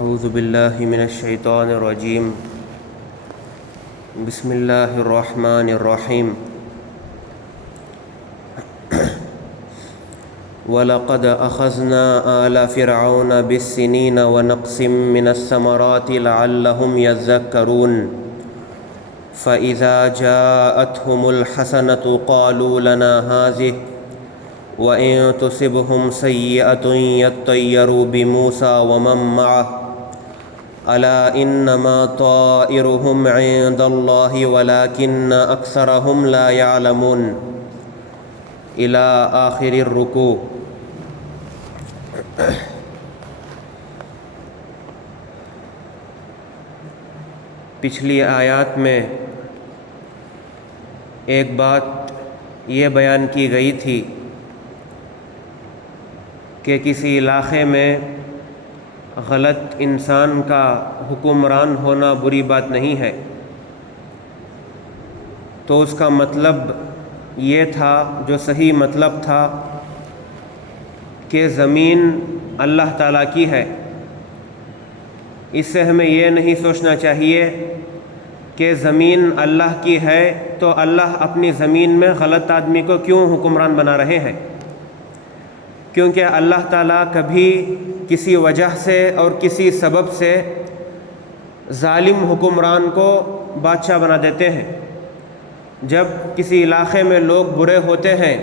اعوذ باللہ من الشیطان الرجیم بسم اللہ الرحمن الرحیم وَلَقَدْ أَخَذْنَا آلَ فِرْعَوْنَ بِالسِّنِينَ وَنَقْصٍ مِّنَ الثَّمَرَاتِ لَعَلَّهُمْ يَذَّكَّرُونَ فَإِذَا جَاءَتْهُمُ الْحَسَنَةُ قَالُوا لَنَا هَٰذِهِ وَإِن تُصِبْهُمْ سَيِّئَةٌ يَطَّيَّرُوا بِمُوسَىٰ وَمَن مَّعَهُ أَلَا إِنَّمَا طَائِرُهُمْ عِندَ اللَّهِ وَلَٰكِنَّ أَكْثَرَهُمْ لَا يَعْلَمُونَ إِلَىٰ آخِرِ الرُّكُوع۔ پچھلی آیات میں ایک بات یہ بیان کی گئی تھی کہ کسی علاقے میں غلط انسان کا حکمران ہونا بری بات نہیں ہے، تو اس کا مطلب یہ تھا، جو صحیح مطلب تھا، کہ زمین اللہ تعالیٰ کی ہے۔ اس سے ہمیں یہ نہیں سوچنا چاہیے کہ زمین اللہ کی ہے تو اللہ اپنی زمین میں غلط آدمی کو کیوں حکمران بنا رہے ہیں، کیونکہ اللہ تعالیٰ کبھی کسی وجہ سے اور کسی سبب سے ظالم حکمران کو بادشاہ بنا دیتے ہیں۔ جب کسی علاقے میں لوگ برے ہوتے ہیں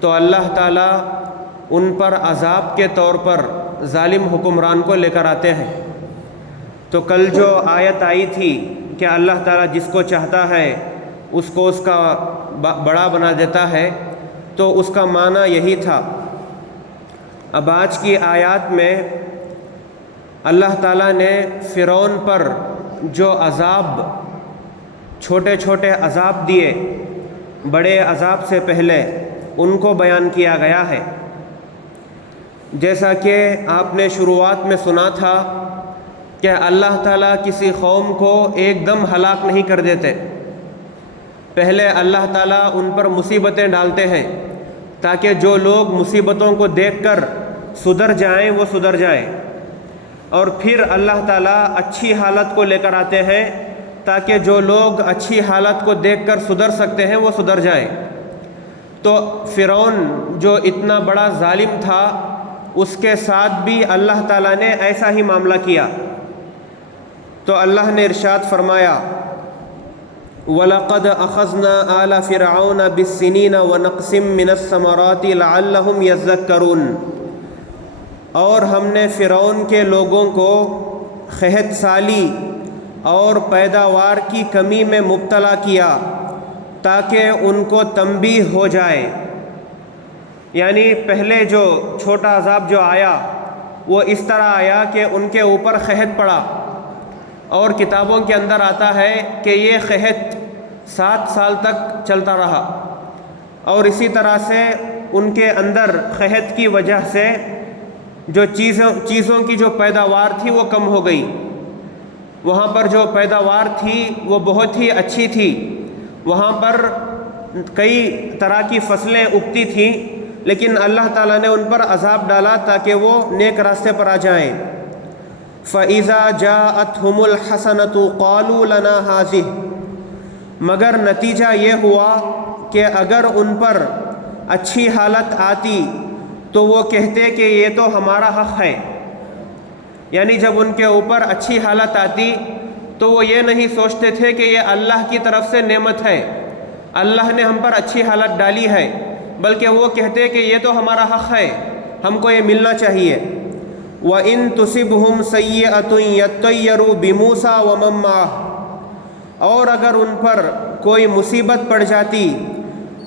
تو اللہ تعالیٰ ان پر عذاب کے طور پر ظالم حکمران کو لے کر آتے ہیں۔ تو کل جو آیت آئی تھی کہ اللہ تعالیٰ جس کو چاہتا ہے اس کو اس کا بڑا بنا دیتا ہے، تو اس کا معنی یہی تھا۔ اب آج کی آیات میں اللہ تعالیٰ نے فرعون پر جو عذاب، چھوٹے چھوٹے عذاب دیے بڑے عذاب سے پہلے، ان کو بیان کیا گیا ہے۔ جیسا کہ آپ نے شروعات میں سنا تھا کہ اللہ تعالیٰ کسی قوم کو ایک دم ہلاک نہیں کر دیتے، پہلے اللہ تعالیٰ ان پر مصیبتیں ڈالتے ہیں تاکہ جو لوگ مصیبتوں کو دیکھ کر سدھر جائیں وہ سدھر جائیں، اور پھر اللہ تعالیٰ اچھی حالت کو لے کر آتے ہیں تاکہ جو لوگ اچھی حالت کو دیکھ کر سدھر سکتے ہیں وہ سدھر جائیں۔ تو فرعون جو اتنا بڑا ظالم تھا، اس کے ساتھ بھی اللہ تعالیٰ نے ایسا ہی معاملہ کیا۔ تو اللہ نے ارشاد فرمایا، وَلَقَدْ أَخَذْنَا آلَ فِرْعَوْنَ بِالسِّنِينَ وَنَقْصٍ مِّنَ الثَّمَرَاتِ لَعَلَّهُمْ يَذَّكَّرُونَ، اور ہم نے فرعون کے لوگوں کو قحط سالی اور پیداوار کی کمی میں مبتلا کیا تاکہ ان کو تنبیہ ہو جائے۔ یعنی پہلے جو چھوٹا عذاب جو آیا وہ اس طرح آیا کہ ان کے اوپر قحط پڑا، اور کتابوں کے اندر آتا ہے کہ یہ قحط 7 سال تک چلتا رہا، اور اسی طرح سے ان کے اندر قحط کی وجہ سے جو چیزوں کی جو پیداوار تھی وہ کم ہو گئی۔ وہاں پر جو پیداوار تھی وہ بہت ہی اچھی تھی، وہاں پر کئی طرح کی فصلیں اگتی تھیں، لیکن اللہ تعالیٰ نے ان پر عذاب ڈالا تاکہ وہ نیک راستے پر آ جائیں۔ فَإِذَا جَاءَتْهُمُ الْحَسَنَةُ قَالُوا لَنَا هَٰذِهِ، مگر نتیجہ یہ ہوا کہ اگر ان پر اچھی حالت آتی تو وہ کہتے کہ یہ تو ہمارا حق ہے۔ یعنی جب ان کے اوپر اچھی حالت آتی تو وہ یہ نہیں سوچتے تھے کہ یہ اللہ کی طرف سے نعمت ہے، اللہ نے ہم پر اچھی حالت ڈالی ہے، بلکہ وہ کہتے کہ یہ تو ہمارا حق ہے، ہم کو یہ ملنا چاہیے۔ وَإِن تُصِبْهُمْ سَيِّئَةٌ يَطَّيَّرُوا بِمُوسَىٰ وَمَن مَّعَهُ، اور اگر ان پر کوئی مصیبت پڑ جاتی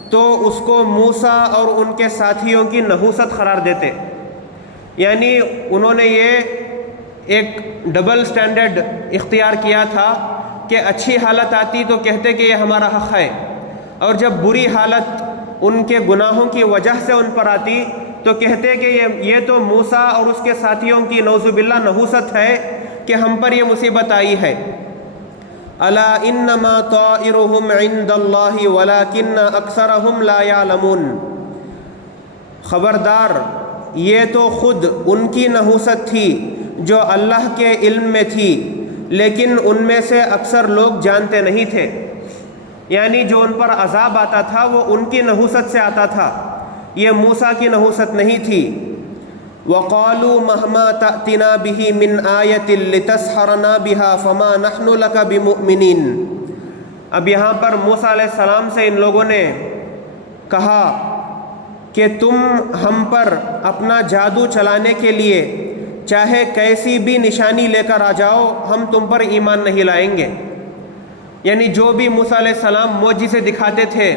تو اس کو موسیٰ اور ان کے ساتھیوں کی نحوست قرار دیتے۔ یعنی انہوں نے یہ ایک ڈبل سٹینڈرڈ اختیار کیا تھا کہ اچھی حالت آتی تو کہتے کہ یہ ہمارا حق ہے، اور جب بری حالت ان کے گناہوں کی وجہ سے ان پر آتی تو کہتے کہ یہ تو موسیٰ اور اس کے ساتھیوں کی نعوذ باللہ نحوست ہے کہ ہم پر یہ مصیبت آئی ہے۔ الا انما طائرهم عند اللہ ولکن اکثرهم لا يعلمون، خبردار یہ تو خود ان کی نحوست تھی جو اللہ کے علم میں تھی، لیکن ان میں سے اکثر لوگ جانتے نہیں تھے۔ یعنی جو ان پر عذاب آتا تھا وہ ان کی نحوست سے آتا تھا، یہ موسیٰ کی نحوست نہیں تھی۔ وَقَالُوا مَهْمَا تَأْتِنَا بِهِ مِنْ آيَةٍ لِتَسْحَرَنَا بِهَا فَمَا نَحْنُ لَكَ بِمُؤْمِنِينَ۔ اب یہاں پر موسیٰ علیہ السلام سے ان لوگوں نے کہا کہ تم ہم پر اپنا جادو چلانے کے لیے چاہے کیسی بھی نشانی لے کر آ جاؤ، ہم تم پر ایمان نہیں لائیں گے۔ یعنی جو بھی موسیٰ علیہ السلام معجزے دکھاتے تھے،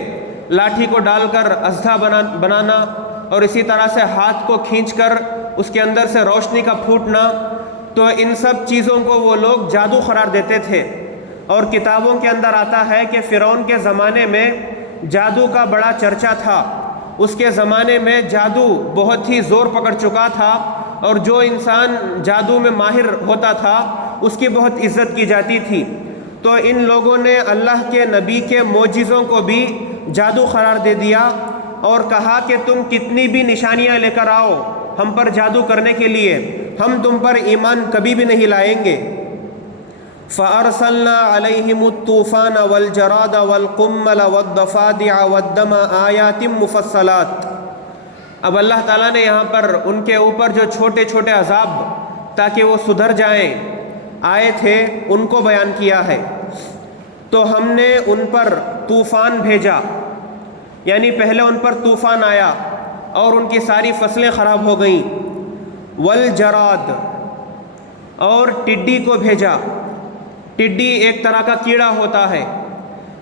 لاٹھی کو ڈال کر اژدھا بنانا، اور اسی طرح سے ہاتھ کو کھینچ کر اس کے اندر سے روشنی کا پھوٹنا، تو ان سب چیزوں کو وہ لوگ جادو قرار دیتے تھے۔ اور کتابوں کے اندر آتا ہے کہ فرعون کے زمانے میں جادو کا بڑا چرچا تھا، اس کے زمانے میں جادو بہت ہی زور پکڑ چکا تھا، اور جو انسان جادو میں ماہر ہوتا تھا اس کی بہت عزت کی جاتی تھی۔ تو ان لوگوں نے اللہ کے نبی کے معجزوں کو بھی جادو قرار دے دیا اور کہا کہ تم کتنی بھی نشانیاں لے کر آؤ ہم پر جادو کرنے کے لیے، ہم تم پر ایمان کبھی بھی نہیں لائیں گے۔ فَأَرْسَلْنَا عَلَيْهِمُ الطُّوفَانَ وَالْجَرَادَ وَالْقُمَّلَ وَالضَّفَادِعَ وَالدَّمَ آيَاتٍ مُفَصَّلَاتٍ۔ اب اللہ تعالیٰ نے یہاں پر ان کے اوپر جو چھوٹے چھوٹے عذاب تاکہ وہ سدھر جائیں آئے تھے ان کو بیان کیا ہے۔ تو ہم نے ان پر طوفان بھیجا، یعنی پہلے ان پر طوفان آیا اور ان کی ساری فصلیں خراب ہو گئیں۔ والجراد، اور ٹڈی کو بھیجا۔ ٹڈی ایک طرح کا کیڑا ہوتا ہے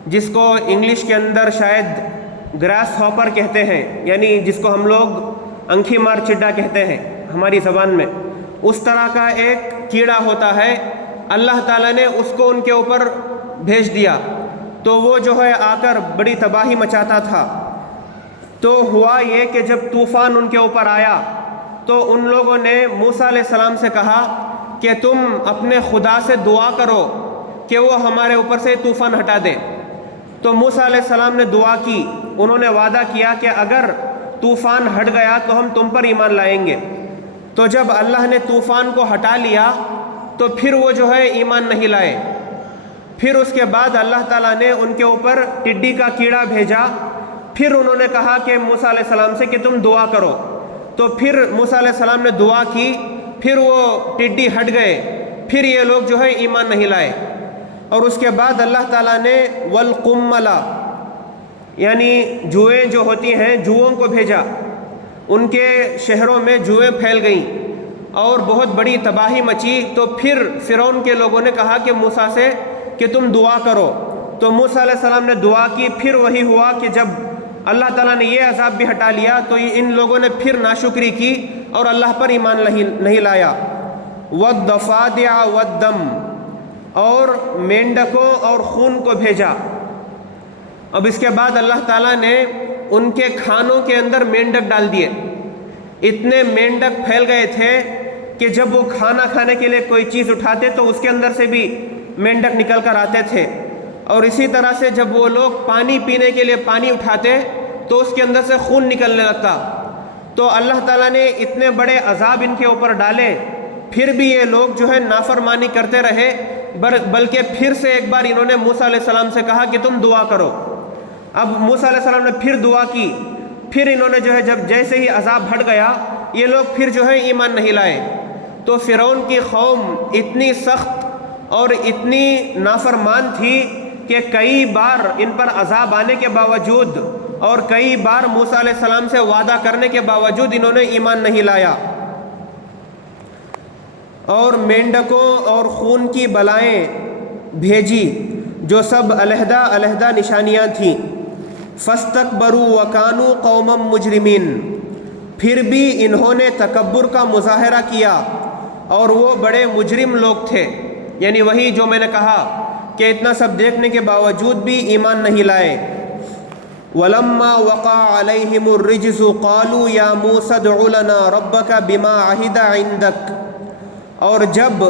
جس کو انگلش کے اندر شاید گراس ہاپر کہتے ہیں، یعنی جس کو ہم لوگ انکھی مار چڈا کہتے ہیں ہماری زبان میں، اس طرح کا ایک کیڑا ہوتا ہے۔ اللہ تعالیٰ نے اس کو ان کے اوپر بھیج دیا تو وہ جو ہے آ کر بڑی تباہی مچاتا تھا۔ تو ہوا یہ کہ جب طوفان ان کے اوپر آیا تو ان لوگوں نے موسیٰ علیہ السلام سے کہا کہ تم اپنے خدا سے دعا کرو کہ وہ ہمارے اوپر سے طوفان ہٹا دے۔ تو موسیٰ علیہ السلام نے دعا کی، انہوں نے وعدہ کیا کہ اگر طوفان ہٹ گیا تو ہم تم پر ایمان لائیں گے۔ تو جب اللہ نے طوفان کو ہٹا لیا تو پھر وہ جو ہے ایمان نہیں لائے۔ پھر اس کے بعد اللہ تعالیٰ نے ان کے اوپر ٹڈی کا کیڑا بھیجا۔ پھر انہوں نے کہا کہ موسیٰ علیہ السلام سے کہ تم دعا کرو۔ تو پھر موسیٰ علیہ السلام نے دعا کی، پھر وہ ٹڈی ہٹ گئے، پھر یہ لوگ جو ہے ایمان نہیں لائے۔ اور اس کے بعد اللہ تعالیٰ نے والقمل، یعنی جوئیں جو ہوتی ہیں جوؤں کو بھیجا۔ ان کے شہروں میں جوئیں پھیل گئیں اور بہت بڑی تباہی مچی۔ تو پھر فرعون کے لوگوں نے کہا کہ موسیٰ سے کہ تم دعا کرو۔ تو موسیٰ علیہ السلام نے دعا کی، پھر وہی ہوا کہ جب اللہ تعالیٰ نے یہ عذاب بھی ہٹا لیا تو ان لوگوں نے پھر ناشکری کی اور اللہ پر ایمان نہیں لایا۔ والضفادع والدم، اور مینڈکوں اور خون کو بھیجا۔ اب اس کے بعد اللہ تعالیٰ نے ان کے کھانوں کے اندر مینڈک ڈال دیے۔ اتنے مینڈک پھیل گئے تھے کہ جب وہ کھانا کھانے کے لیے کوئی چیز اٹھاتے تو اس کے اندر سے بھی مینڈک نکل کر آتے تھے۔ اور اسی طرح سے جب وہ لوگ پانی پینے کے لیے پانی اٹھاتے تو اس کے اندر سے خون نکلنے لگتا۔ تو اللہ تعالیٰ نے اتنے بڑے عذاب ان کے اوپر ڈالے، پھر بھی یہ لوگ جو ہے نافرمانی کرتے رہے، بلکہ پھر سے ایک بار انہوں نے موسیٰ علیہ السلام سے کہا کہ تم دعا کرو۔ اب موسیٰ علیہ السلام نے پھر دعا کی، پھر انہوں نے جو ہے جب جیسے ہی عذاب ہٹ گیا یہ لوگ پھر جو ہے ایمان نہیں لائے۔ تو فرعون کی قوم اتنی سخت اور اتنی نافرمان تھی کہ کئی بار ان پر عذاب آنے کے باوجود اور کئی بار موسیٰ علیہ السلام سے وعدہ کرنے کے باوجود انہوں نے ایمان نہیں لایا۔ اور مینڈکوں اور خون کی بلائیں بھیجی جو سب علیحدہ علیحدہ نشانیاں تھیں۔ فاستکبروا وکانوا قوما مجرمین، پھر بھی انہوں نے تکبر کا مظاہرہ کیا اور وہ بڑے مجرم لوگ تھے۔ یعنی وہی جو میں نے کہا کہ اتنا سب دیکھنے کے باوجود بھی ایمان نہیں لائے۔ وَلَمَّا وَقَعَ عَلَيْهِمُ الرِّجْزُ قَالُوا يَا مُوسَى ادْعُ لَنَا رَبَّكَ بِمَا عَهِدَ عِندَكَ، اور جب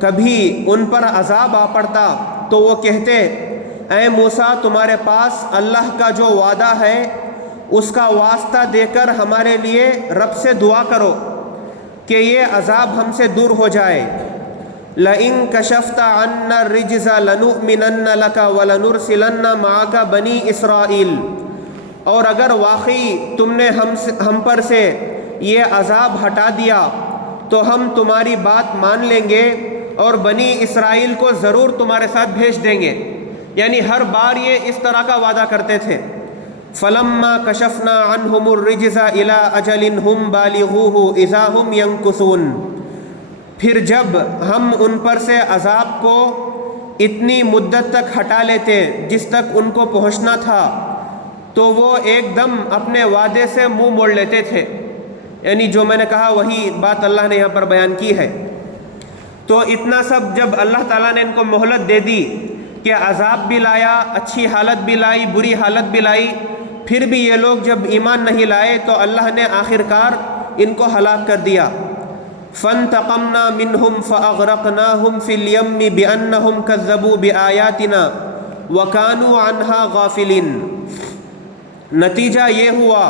کبھی ان پر عذاب آ پڑتا تو وہ کہتے اے موسیٰ تمہارے پاس اللہ کا جو وعدہ ہے اس کا واسطہ دے کر ہمارے لیے رب سے دعا کرو کہ یہ عذاب ہم سے دور ہو جائے۔ لَإِن كَشَفْتَ عَنَّا الرِّجْزَ لَنُؤْمِنَنَّ لَكَ وَلَنُرْسِلَنَّ مَعَكَ بَنِي إِسْرَائِيل، اور اگر واقعی تم نے ہم پر سے یہ عذاب ہٹا دیا تو ہم تمہاری بات مان لیں گے اور بنی اسرائیل کو ضرور تمہارے ساتھ بھیج دیں گے۔ یعنی ہر بار یہ اس طرح کا وعدہ کرتے تھے۔ فَلَمَّا كَشَفْنَا عَنْهُمُ الرِّجْزَ إِلَىٰ أَجَلٍ هُمْ بَالِغُوهُ إِذَا هُمْ يَنكُثُونَ، پھر جب ہم ان پر سے عذاب کو اتنی مدت تک ہٹا لیتے جس تک ان کو پہنچنا تھا تو وہ ایک دم اپنے وعدے سے منہ موڑ لیتے تھے۔ یعنی جو میں نے کہا وہی بات اللہ نے یہاں پر بیان کی ہے۔ تو اتنا سب جب اللہ تعالیٰ نے ان کو مہلت دے دی کہ عذاب بھی لایا، اچھی حالت بھی لائی، بری حالت بھی لائی، پھر بھی یہ لوگ جب ایمان نہیں لائے تو اللہ نے آخر کار ان کو ہلاک کر دیا۔ فَانْتَقَمْنَا مِنْهُمْ فَأَغْرَقْنَاهُمْ فِي الْيَمِّ بِأَنَّهُمْ كَذَّبُوا بِآيَاتِنَا وَكَانُوا عَنْهَا غَافِلِينَ، نتیجہ یہ ہوا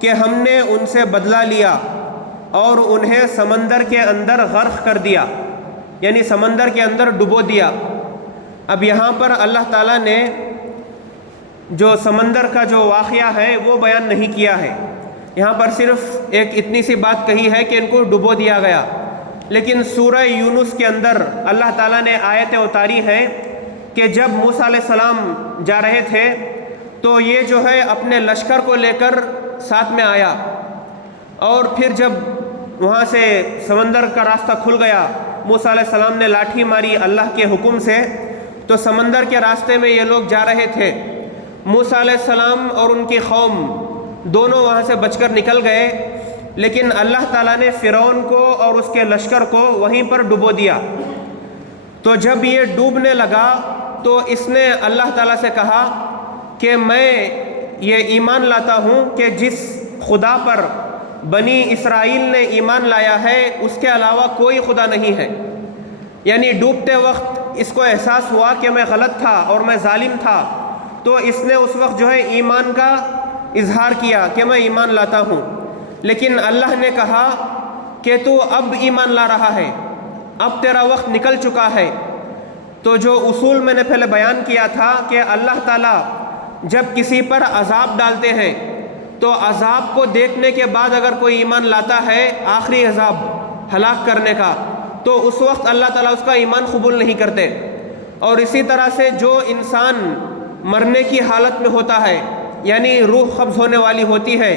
کہ ہم نے ان سے بدلہ لیا اور انہیں سمندر کے اندر غرق کر دیا، یعنی سمندر کے اندر ڈبو دیا۔ اب یہاں پر اللہ تعالیٰ نے جو سمندر کا جو واقعہ ہے وہ بیان نہیں کیا ہے، یہاں پر صرف ایک اتنی سی بات کہی ہے کہ ان کو ڈبو دیا گیا۔ لیکن سورہ یونس کے اندر اللہ تعالیٰ نے آیتیں اتاری ہیں کہ جب موسیٰ علیہ السلام جا رہے تھے تو یہ جو ہے اپنے لشکر کو لے کر ساتھ میں آیا، اور پھر جب وہاں سے سمندر کا راستہ کھل گیا، موسیٰ علیہ السلام نے لاٹھی ماری اللہ کے حکم سے، تو سمندر کے راستے میں یہ لوگ جا رہے تھے۔ موسیٰ علیہ السلام اور ان کی قوم دونوں وہاں سے بچ کر نکل گئے، لیکن اللہ تعالیٰ نے فرعون کو اور اس کے لشکر کو وہیں پر ڈبو دیا۔ تو جب یہ ڈوبنے لگا تو اس نے اللہ تعالیٰ سے کہا کہ میں یہ ایمان لاتا ہوں کہ جس خدا پر بنی اسرائیل نے ایمان لایا ہے اس کے علاوہ کوئی خدا نہیں ہے۔ یعنی ڈوبتے وقت اس کو احساس ہوا کہ میں غلط تھا اور میں ظالم تھا، تو اس نے اس وقت جو ہے ایمان کا اظہار کیا کہ میں ایمان لاتا ہوں۔ لیکن اللہ نے کہا کہ تو اب ایمان لا رہا ہے، اب تیرا وقت نکل چکا ہے۔ تو جو اصول میں نے پہلے بیان کیا تھا کہ اللہ تعالیٰ جب کسی پر عذاب ڈالتے ہیں تو عذاب کو دیکھنے کے بعد اگر کوئی ایمان لاتا ہے، آخری عذاب ہلاک کرنے کا، تو اس وقت اللہ تعالیٰ اس کا ایمان قبول نہیں کرتے۔ اور اسی طرح سے جو انسان مرنے کی حالت میں ہوتا ہے، یعنی روح قبض ہونے والی ہوتی ہے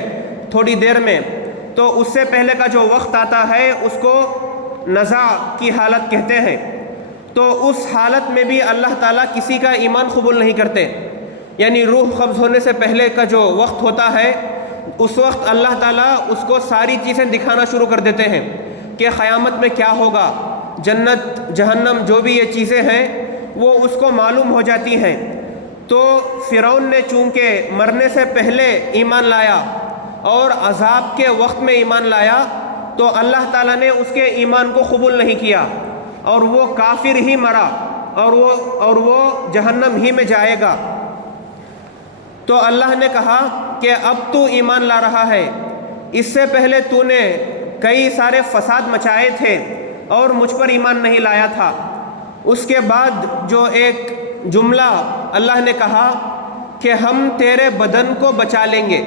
تھوڑی دیر میں، تو اس سے پہلے کا جو وقت آتا ہے اس کو نزع کی حالت کہتے ہیں۔ تو اس حالت میں بھی اللہ تعالیٰ کسی کا ایمان قبول نہیں کرتے، یعنی روح قبض ہونے سے پہلے کا جو وقت ہوتا ہے اس وقت اللہ تعالیٰ اس کو ساری چیزیں دکھانا شروع کر دیتے ہیں کہ قیامت میں کیا ہوگا، جنت جہنم جو بھی یہ چیزیں ہیں وہ اس کو معلوم ہو جاتی ہیں۔ تو فرعون نے چونکہ مرنے سے پہلے ایمان لایا اور عذاب کے وقت میں ایمان لایا، تو اللہ تعالیٰ نے اس کے ایمان کو قبول نہیں کیا اور وہ کافر ہی مرا اور وہ جہنم ہی میں جائے گا۔ تو اللہ نے کہا کہ اب تو ایمان لا رہا ہے، اس سے پہلے تو نے کئی سارے فساد مچائے تھے اور مجھ پر ایمان نہیں لایا تھا۔ اس کے بعد جو ایک جملہ اللہ نے کہا کہ ہم تیرے بدن کو بچا لیں گے،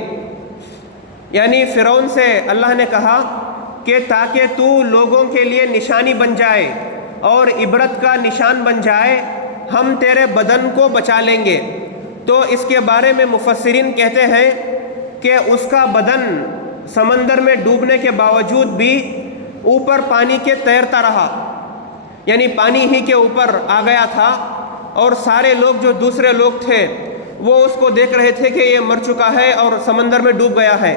یعنی فرعون سے اللہ نے کہا کہ تاکہ تو لوگوں کے لیے نشانی بن جائے اور عبرت کا نشان بن جائے، ہم تیرے بدن کو بچا لیں گے۔ تو اس کے بارے میں مفسرین کہتے ہیں کہ اس کا بدن سمندر میں ڈوبنے کے باوجود بھی اوپر پانی کے تیرتا رہا، یعنی پانی ہی کے اوپر آ گیا تھا، اور سارے لوگ جو دوسرے لوگ تھے وہ اس کو دیکھ رہے تھے کہ یہ مر چکا ہے اور سمندر میں ڈوب گیا ہے۔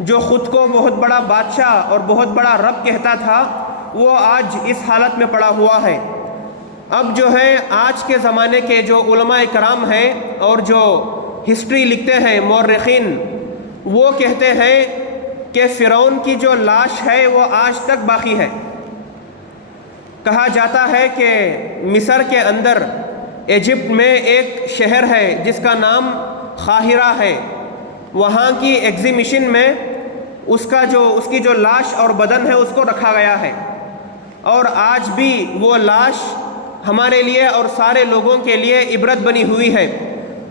جو خود کو بہت بڑا بادشاہ اور بہت بڑا رب کہتا تھا وہ آج اس حالت میں پڑا ہوا ہے۔ اب جو ہے آج کے زمانے کے جو علماء کرام ہیں اور جو ہسٹری لکھتے ہیں مورخین، وہ کہتے ہیں کہ فرعون کی جو لاش ہے وہ آج تک باقی ہے۔ کہا جاتا ہے کہ مصر کے اندر ایجپٹ میں ایک شہر ہے جس کا نام قاہرہ ہے، وہاں کی ایگزیبیشن میں اس کی جو لاش اور بدن ہے اس کو رکھا گیا ہے، اور آج بھی وہ لاش ہمارے لیے اور سارے لوگوں کے لیے عبرت بنی ہوئی ہے۔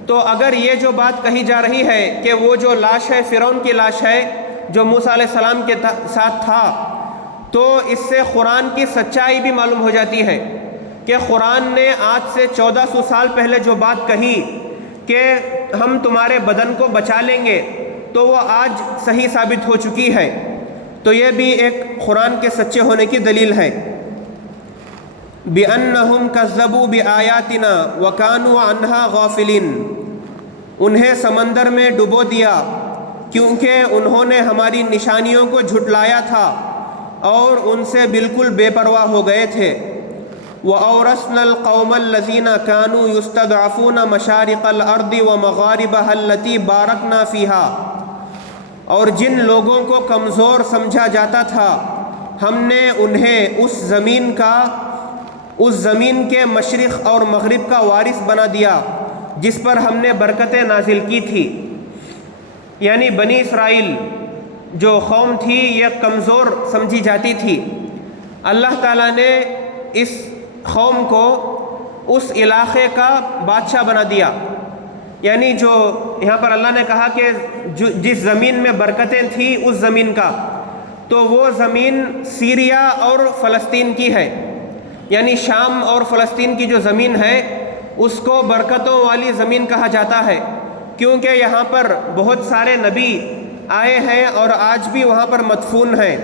تو اگر یہ جو بات کہی جا رہی ہے کہ وہ جو لاش ہے فرعون کی لاش ہے جو موسیٰ علیہ السلام کے ساتھ تھا، تو اس سے قرآن کی سچائی بھی معلوم ہو جاتی ہے کہ قرآن نے آج سے 1400 سال پہلے جو بات کہی کہ ہم تمہارے بدن کو بچا لیں گے، تو وہ آج صحیح ثابت ہو چکی ہے۔ تو یہ بھی ایک قرآن کے سچے ہونے کی دلیل ہے۔ بِأَنَّهُمْ كَذَّبُوا بِآيَاتِنَا وَكَانُوا عَنْهَا غَافِلِينَ، انہیں سمندر میں ڈبو دیا کیونکہ انہوں نے ہماری نشانیوں کو جھٹلایا تھا اور ان سے بالکل بے پرواہ ہو گئے تھے۔ وَأَوْرَثْنَا الْقَوْمَ الَّذِينَ كَانُوا يُسْتَضْعَفُونَ مَشَارِقَ الْأَرْضِ وَمَغَارِبَهَا الَّتِي بَارَكْنَا فِيهَا، اور جن لوگوں کو کمزور سمجھا جاتا تھا ہم نے انہیں اس زمین کے مشرق اور مغرب کا وارث بنا دیا جس پر ہم نے برکتیں نازل کی تھی۔ یعنی بنی اسرائیل جو قوم تھی یہ کمزور سمجھی جاتی تھی، اللہ تعالیٰ نے اس قوم کو اس علاقے کا بادشاہ بنا دیا۔ یعنی جو یہاں پر اللہ نے کہا کہ جس زمین میں برکتیں تھیں اس زمین کا، تو وہ زمین سیریا اور فلسطین کی ہے۔ یعنی شام اور فلسطین کی جو زمین ہے اس کو برکتوں والی زمین کہا جاتا ہے، کیونکہ یہاں پر بہت سارے نبی آئے ہیں اور آج بھی وہاں پر مدفون ہیں۔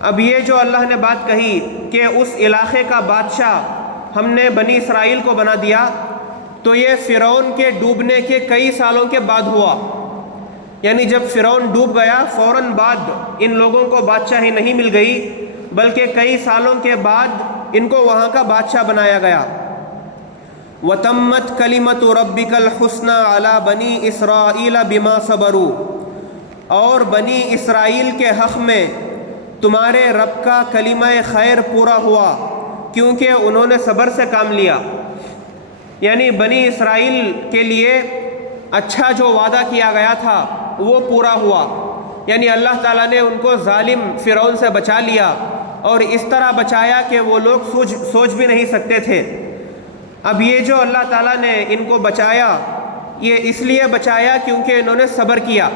اب یہ جو اللہ نے بات کہی کہ اس علاقے کا بادشاہ ہم نے بنی اسرائیل کو بنا دیا، تو یہ فرعون کے ڈوبنے کے کئی سالوں کے بعد ہوا۔ یعنی جب فرعون ڈوب گیا فوراً بعد ان لوگوں کو بادشاہی نہیں مل گئی، بلکہ کئی سالوں کے بعد ان کو وہاں کا بادشاہ بنایا گیا۔ وَتَمَّتْ كَلِمَةُ رَبِّكَ الْحُسْنَى عَلَى بَنِي إِسْرَائِيلَ بِمَا صَبَرُوا، اور بنی اسرائیل کے حق میں تمہارے رب کا کلمہ خیر پورا ہوا کیونکہ انہوں نے صبر سے کام لیا۔ یعنی بنی اسرائیل کے لیے اچھا جو وعدہ کیا گیا تھا وہ پورا ہوا۔ یعنی اللہ تعالیٰ نے ان کو ظالم فرعون سے بچا لیا، اور اس طرح بچایا کہ وہ لوگ سوچ بھی نہیں سکتے تھے۔ اب یہ جو اللہ تعالیٰ نے ان کو بچایا، یہ اس لیے بچایا کیونکہ انہوں نے صبر کیا۔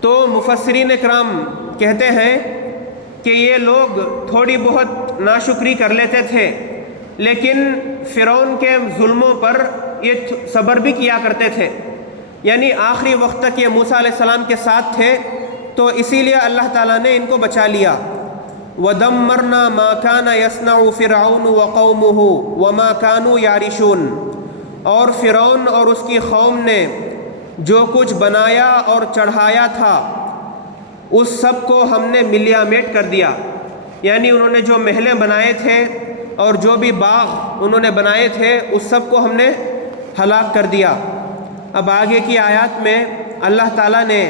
تو مفسرین اکرام کہتے ہیں کہ یہ لوگ تھوڑی بہت ناشکری کر لیتے تھے، لیکن فرعون کے ظلموں پر یہ صبر بھی کیا کرتے تھے۔ یعنی آخری وقت تک یہ موسیٰ علیہ السلام کے ساتھ تھے، تو اسی لیے اللہ تعالیٰ نے ان کو بچا لیا۔ وَدَمَّرْنَا مَا كَانَ يَصْنَعُ فِرْعَوْنُ وَقَوْمُهُ وَمَا كَانُوا يَعْرِشُونَ، اور فرعون اور اس کی قوم نے جو کچھ بنایا اور چڑھایا تھا اس سب کو ہم نے ملیا میٹ کر دیا۔ یعنی انہوں نے جو محلیں بنائے تھے اور جو بھی باغ انہوں نے بنائے تھے اس سب کو ہم نے ہلاک کر دیا۔ اب آگے کی آیات میں اللہ تعالیٰ نے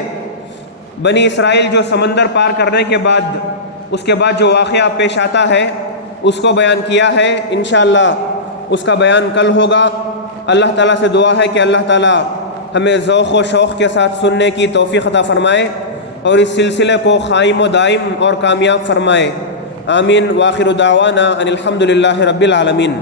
بنی اسرائیل جو سمندر پار کرنے کے بعد اس کے بعد جو واقعہ پیش آتا ہے اس کو بیان کیا ہے۔ انشاءاللہ اس کا بیان کل ہوگا۔ اللہ تعالیٰ سے دعا ہے کہ اللہ تعالیٰ ہمیں ذوق و شوق کے ساتھ سننے کی توفیق عطا فرمائے اور اس سلسلے کو قائم و دائم اور کامیاب فرمائے۔ آمین۔ وآخر دعوانا ان الحمد للہ رب العالمین۔